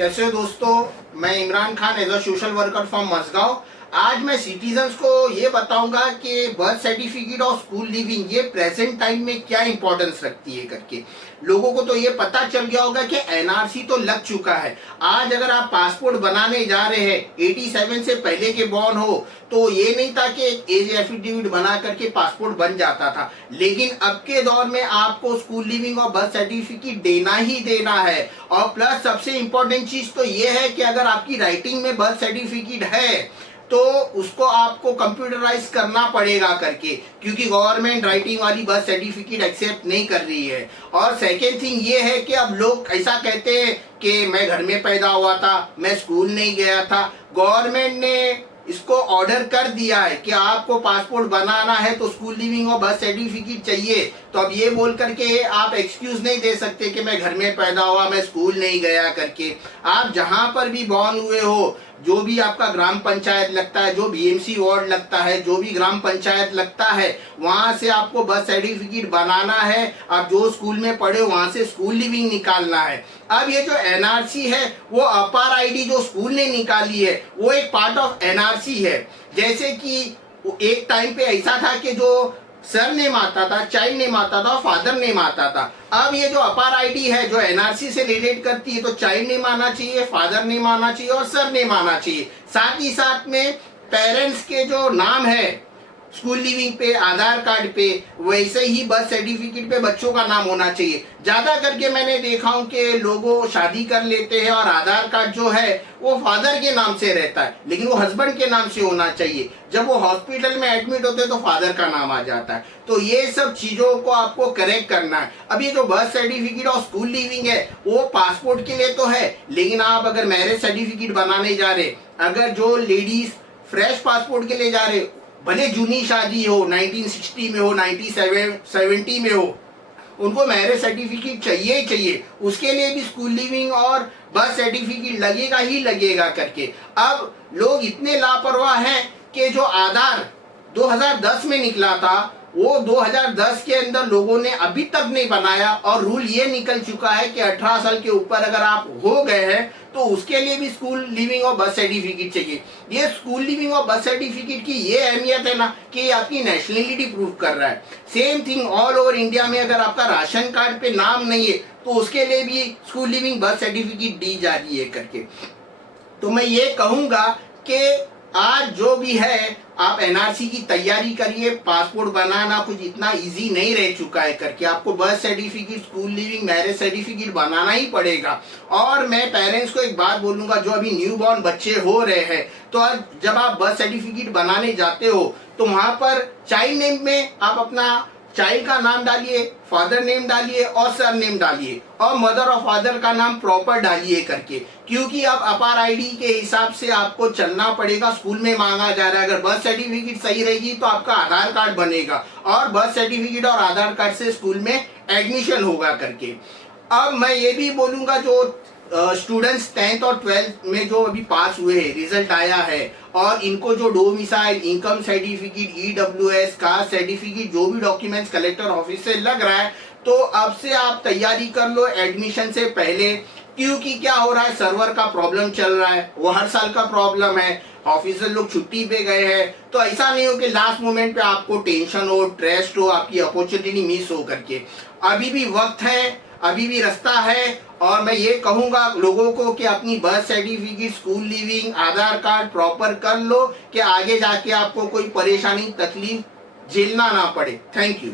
कैसे हो दोस्तों। मैं Imran Khan as a social worker from Mazgaon. आज मैं सिटीजन्स को ये बताऊंगा कि बर्थ सर्टिफिकेट और स्कूल लिविंग ये प्रेजेंट टाइम में क्या इंपॉर्टेंस रखती है करके। लोगों को तो ये पता चल गया होगा कि एनआरसी तो लग चुका है। आज अगर आप पासपोर्ट बनाने जा रहे हैं 87 से पहले के बॉर्न हो तो ये नहीं था कि एज एफिडेविट बना करके पासपोर्ट बन जाता था, लेकिन अब के दौर में आपको स्कूल लिविंग और बर्थ सर्टिफिकेट देना ही देना है। और प्लस सबसे इंपॉर्टेंट चीज तो ये है कि अगर आपकी राइटिंग में बर्थ सर्टिफिकेट है तो उसको आपको कंप्यूटराइज करना पड़ेगा करके, क्योंकि गवर्नमेंट राइटिंग वाली बर्थ सर्टिफिकेट एक्सेप्ट नहीं कर रही है। और सेकेंड थिंग ये है कि अब लोग ऐसा कहते हैं कि मैं घर में पैदा हुआ था, मैं स्कूल नहीं गया था। गवर्नमेंट ने इसको ऑर्डर कर दिया है कि आपको पासपोर्ट बनाना है तो स्कूल लिविंग और बर्थ सर्टिफिकेट चाहिए। तो अब ये बोल करके आप एक्सक्यूज नहीं दे सकते कि मैं घर में पैदा हुआ, मैं स्कूल नहीं गया करके। आप जहां पर भी बॉर्न हुए हो, जो भी आपका ग्राम पंचायत लगता है, जो बीएमसी वार्ड लगता है, जो भी ग्राम पंचायत लगता है, वहां से आपको बर्थ सर्टिफिकेट बनाना है। आप जो स्कूल में पढ़े वहां से स्कूल लिविंग निकालना है। अब ये जो एनआरसी है वो अपार आईडी जो स्कूल ने निकाली है वो एक पार्ट ऑफ एनआरसी है। जैसे कि एक टाइम पे ऐसा था कि जो सर नेम आता था, चाइल्ड नेम आता था, फादर नेम आता था। अब ये जो अपार आईडी है जो एनआरसी से रिलेट करती है तो चाइल्ड नेम आना चाहिए, फादर नेम आना चाहिए और सर नेम आना चाहिए। साथ ही साथ में पेरेंट्स के जो नाम है स्कूल लिविंग पे, आधार कार्ड पे, वैसे ही बर्थ सर्टिफिकेट पे बच्चों का नाम होना चाहिए। ज्यादा करके मैंने देखा हूं कि लोगों शादी कर लेते हैं और आधार कार्ड जो है वो फादर के नाम से रहता है, लेकिन वो हस्बैंड के नाम से होना चाहिए। जब वो हॉस्पिटल में एडमिट होते हैं तो फादर का नाम आ जाता है। तो ये सब चीजों को आपको करेक्ट करना है। अब ये जो बर्थ सर्टिफिकेट और स्कूल लिविंग है वो पासपोर्ट के लिए तो है, लेकिन आप अगर मैरिज सर्टिफिकेट बनाने जा रहे, अगर जो लेडीज फ्रेश पासपोर्ट के लिए जा रहे, भले जूनी शादी हो, 1960 में हो, 1970 में हो, उनको मैरिज सर्टिफिकेट चाहिए ही चाहिए। उसके लिए भी स्कूल लिविंग और बर्थ सर्टिफिकेट लगेगा ही लगेगा करके। अब लोग इतने लापरवाह हैं कि जो आधार 2010 में निकला था वो 2010 के अंदर लोगों ने अभी तक नहीं बनाया, और रूल ये निकल चुका है कि 18 साल के ऊपर अगर आप हो गए हैं तो उसके लिए भी स्कूल लिविंग और बर्थ सर्टिफिकेट चाहिए। ये स्कूल लिविंग और बर्थ सर्टिफिकेट की ये अहमियत है ना कि ये आपकी नेशनलिटी प्रूव कर रहा है। Same thing all over India में अगर आपका राशन कार्ड पे नाम नहीं है तो उसके लिए भी स्कूल लिविंग बर्थ सर्टिफिकेट दी जा रही है करके। तो मैं ये कहूँगा कि आज जो भी है आप एनआरसी की तैयारी करिए। पासपोर्ट बनाना कुछ इतना इजी नहीं रह चुका है करके। आपको birth certificate, school leaving, marriage certificate बनाना ही पड़ेगा। और मैं पेरेंट्स को एक बात बोलूंगा, जो अभी न्यू बॉर्न बच्चे हो रहे हैं, तो आज जब आप बर्थ सर्टिफिकेट बनाने जाते हो तो वहां पर चाइल्ड नेम में आप अपना चाइल्ड का नाम डालिए, फादर नेम डालिए और सर नेम डालिए, और मदर और फादर का नाम प्रॉपर डालिए करके। क्योंकि अब अपार आईडी के हिसाब से आपको चलना पड़ेगा। स्कूल में मांगा जा रहा है, अगर बर्थ सर्टिफिकेट सही रहेगी तो आपका आधार कार्ड बनेगा, और बर्थ सर्टिफिकेट और आधार कार्ड से स्कूल में एडमिशन होगा करके। अब मैं ये भी बोलूंगा, जो स्टूडेंट्स 10th और 12th में जो अभी पास हुए हैं, रिजल्ट आया है, और इनको जो domicile, income certificate, EWS, caste certificate, जो भी डॉक्यूमेंट्स कलेक्टर ऑफिस से लग रहा है, तो अब से आप तैयारी कर लो एडमिशन से पहले। क्योंकि क्या हो रहा है, सर्वर का प्रॉब्लम चल रहा है, वो हर साल का प्रॉब्लम है। ऑफिसर लोग छुट्टी पे गए हैं, तो ऐसा नहीं हो कि लास्ट मोमेंट पे आपको टेंशन हो, स्ट्रेस हो, आपकी अपॉर्चुनिटी मिस हो करके। अभी भी वक्त है, अभी भी रास्ता है। और मैं ये कहूंगा लोगों को कि अपनी बर्थ सर्टिफिकेट, स्कूल लिविंग, आधार कार्ड प्रॉपर कर लो कि आगे जाके आपको कोई परेशानी, तकलीफ झेलना ना पड़े। Thank you.